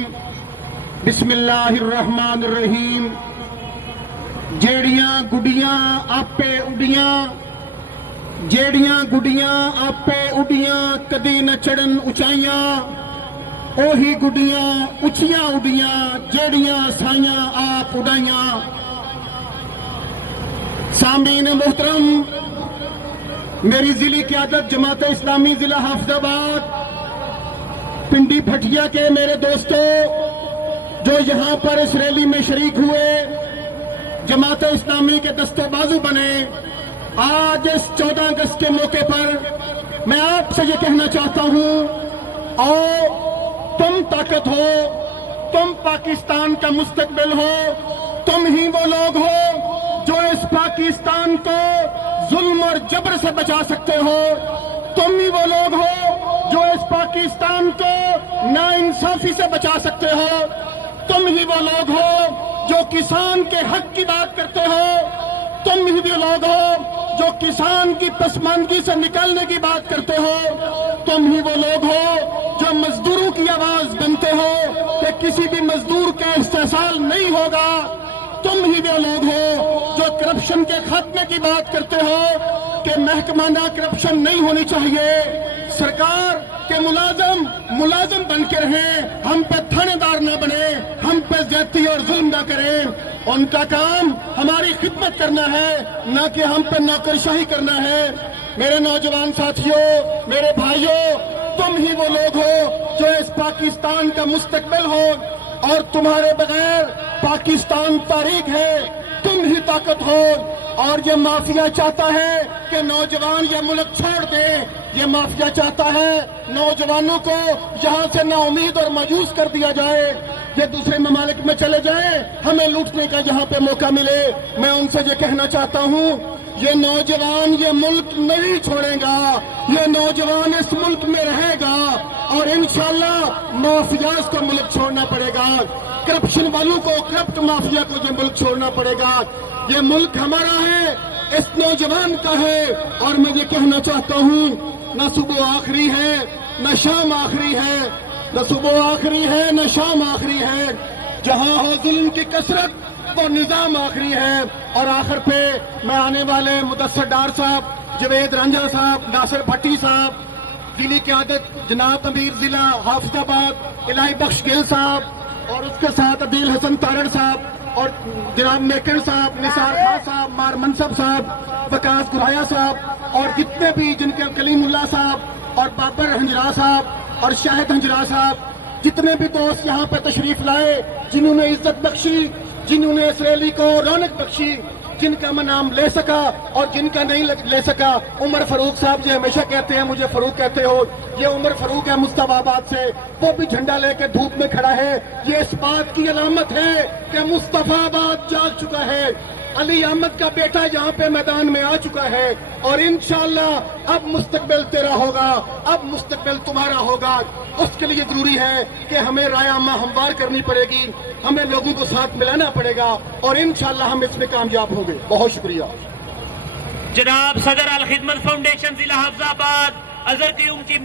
الرجیم بسم اللہ الرحمن الرحیم جیڑیاں گڈیاں آپے اڈیاں جیڑیاں گڈیاں آپے اڈیاں کدی نہ چڑھن اچائیاں اوہی گڈیاں اچیاں اڈیاں جیڑیاں سائیاں آپ اڈائیاں۔ سامعین محترم، میری ضلعی قیادت جماعت اسلامی ضلع حافظ آباد پنڈی بھٹیا کے میرے دوستوں جو یہاں پر اس ریلی میں شریک ہوئے، جماعت اسلامی کے دست و بازو بنے، آج اس 14 اگست کے موقع پر میں آپ سے یہ کہنا چاہتا ہوں، اور تم طاقت ہو، تم پاکستان کا مستقبل ہو، تم ہی وہ لوگ ہو جو اس پاکستان کو ظلم اور جبر سے بچا سکتے ہو، تم ہی وہ لوگ ہو جو اس پاکستان کو ناانصافی سے بچا سکتے ہو، تم ہی وہ لوگ ہو جو کسان کے حق کی بات کرتے ہو، تم ہی وہ لوگ ہو جو کسان کی پسماندگی سے نکلنے کی بات کرتے ہو، تم ہی وہ لوگ ہو جو مزدوروں کی آواز بنتے ہو کہ کسی بھی مزدور کا استحصال نہیں ہوگا، تم ہی وہ لوگ ہو جو کرپشن کے خاتمے کی بات کرتے ہو کہ محکمانہ کرپشن نہیں ہونی چاہیے، سرکار کے ملازم بن کے رہیں، ہم پہ تھانے دار نہ بنے، ہم پہ زیادتی اور ظلم نہ کریں، ان کا کام ہماری خدمت کرنا ہے، نہ کہ ہم پہ نوکر شاہی کرنا ہے۔ میرے نوجوان ساتھیوں، میرے بھائیوں، تم ہی وہ لوگ ہو جو اس پاکستان کا مستقبل ہو، اور تمہارے بغیر پاکستان تاریخ ہے، تم ہی طاقت ہو۔ اور یہ مافیا چاہتا ہے کہ نوجوان یہ ملک چھوڑ دے، یہ مافیا چاہتا ہے نوجوانوں کو یہاں سے نا امید اور مایوس کر دیا جائے، یہ دوسرے ممالک میں چلے جائیں، ہمیں لوٹنے کا یہاں پہ موقع ملے۔ میں ان سے یہ کہنا چاہتا ہوں، یہ نوجوان یہ ملک نہیں چھوڑے گا، یہ نوجوان اس ملک میں رہے گا، اور انشاءاللہ مافیاز کو ملک چھوڑنا پڑے گا، کرپشن والوں کو، کرپٹ مافیا کو یہ ملک چھوڑنا پڑے گا۔ یہ ملک ہمارا ہے، اس نوجوان کا ہے، اور میں یہ کہنا چاہتا ہوں، نہ صبح آخری ہے نہ شام آخری ہے، نہ صبح آخری ہے نہ شام آخری ہے، جہاں ہو ظلم کی کثرت وہ نظام آخری ہے۔ اور آخر پہ میں آنے والے مدثر ڈار صاحب، جوید رنجا صاحب، ناصر بھٹی صاحب، ضلعی قیادت جناب امیر ضلع حافظ آباد الہی بخش گل صاحب، اور اس کے ساتھ عدیل حسن تارڑ صاحب، اور جناب میکر صاحب، نثار خان صاحب، مار منصب صاحب، وکاس گرایا صاحب، اور جتنے بھی جن کے کلیم اللہ صاحب، اور بابر ہنجرا صاحب، اور شاہد ہنجرا صاحب، جتنے بھی دوست یہاں پہ تشریف لائے، جنہوں نے عزت بخشی، جنہوں نے اس ریلی کو رونق بخشی، جن کا میں نام لے سکا اور جن کا نہیں لے سکا۔ عمر فاروق صاحب جو ہمیشہ کہتے ہیں مجھے فاروق کہتے ہو، یہ عمر فاروق ہے مصطفیٰ آباد سے، وہ بھی جھنڈا لے کے دھوپ میں کھڑا ہے، یہ اس بات کی علامت ہے کہ مصطفیٰ آباد جاگ چکا ہے، علی احمد کا بیٹا یہاں پہ میدان میں آ چکا ہے، اور انشاءاللہ اب مستقبل تیرا ہوگا، اب مستقبل تمہارا ہوگا۔ اس کے لیے ضروری ہے کہ ہمیں رائے عامہ ہموار کرنی پڑے گی، ہمیں لوگوں کو ساتھ ملانا پڑے گا، اور انشاءاللہ ہم اس میں کامیاب ہوں گے۔ بہت شکریہ۔ جناب صدر الخدمت فاؤنڈیشن ضلع حافظ آباد اظہر قیوم کی